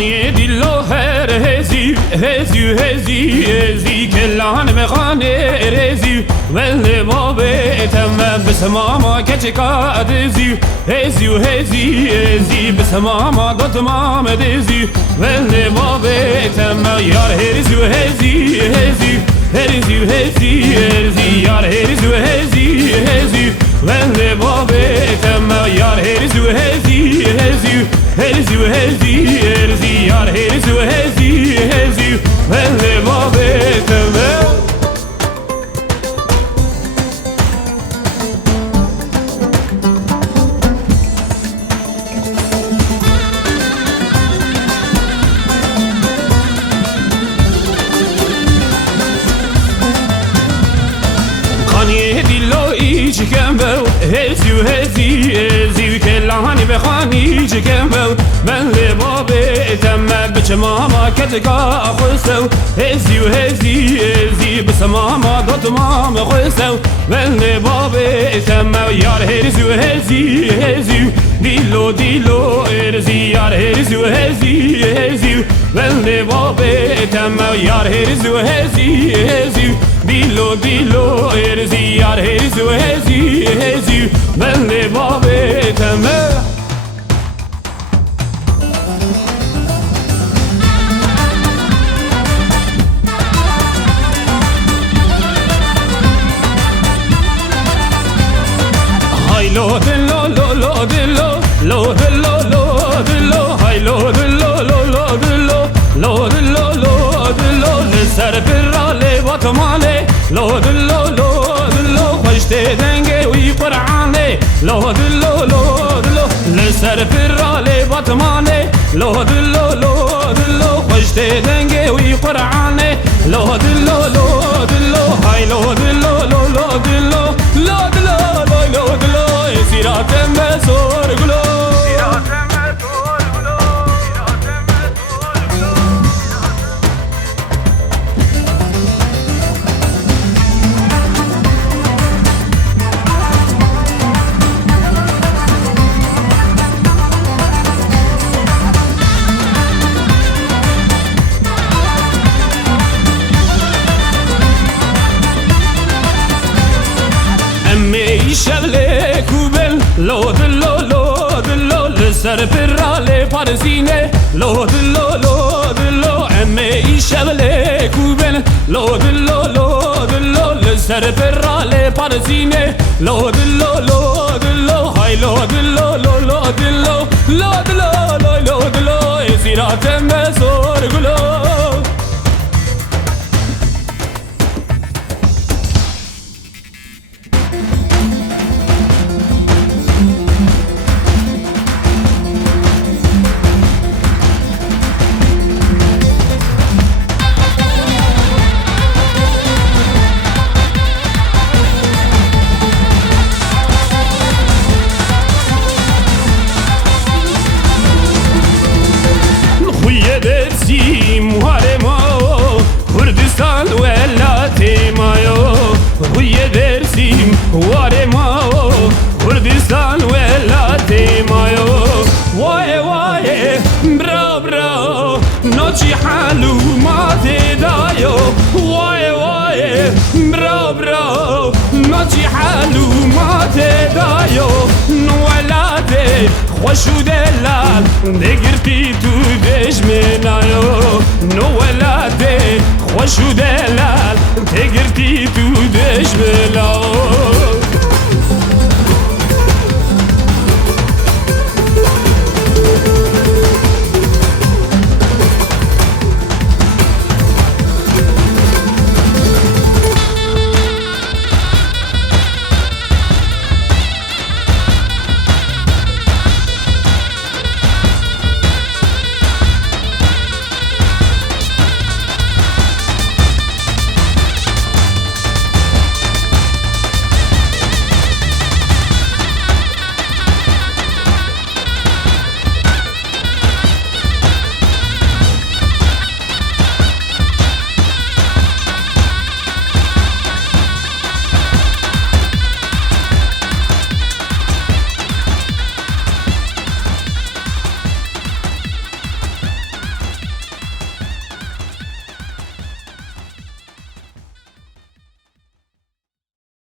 خاني دلو هر هزي هزي هزي هزي كلان مغاني رزي واللي بابي تمام بس ماما كتشكا دزي هزي وهزي هزي بس ماما قد ماما دزي واللي بابي تمام يار هزي وهزي هزي هزي وهزي هزي يار هزي وهزي هزي واللي بابي تمام يار هزي وهزي هزي هزي وهزي هزي يار هزي وهزي هزي واللي بابي تمام جكمبو هزي وهزي هزي وكلاني بخاني جكمبو من لبابي تم بجماما كتكا خسو هزي وهزي هزي بس ماما ضد ماما خسو من لبابي تم يار هزي وهزي هزي ديلو ديلو هزي يار هزي وهزي هزي من لبابي تم يار هزي وهزي هزي ديلو ديلو هزي يار هزي وهزي هزي من لبابي تمام هاي لو دلو لو لو دلو لو دلو لو دلو هاي لو دلو لو لو دلو لو دلو لو دلو لسر برالي وطمالي لو دلو لو دلو خشتي دنگي ويقرعاني لو دلو لو دلو لسر برالي وطمالي لو دلو لو دلو خشتي دنگي ويقرعاني لو دلو لو دلو هاي لو دلو لو لو دلو لو دلو لو لو دلو سيرات مسور قلو شغله کوبل لو دلو لو دلو لسر برالي پارزینه لو دلو لو دلو امی شغله کوبل لو دلو لو دلو لسر برالي پارزینه لو دلو لو دلو های لو دلو لو لو دلو لو دلو لو لو دلو سیرات مسور گلو واره ما کردستان ولادی مایو وای وای برا برا نوچی حالو ماتی دایو وای وای برا برا نوچی حالو ماتی دایو نولادی خوشو دلال دگرتی تو دشمنایو نولادی خوشو دلال دگرتی تو دشمنایو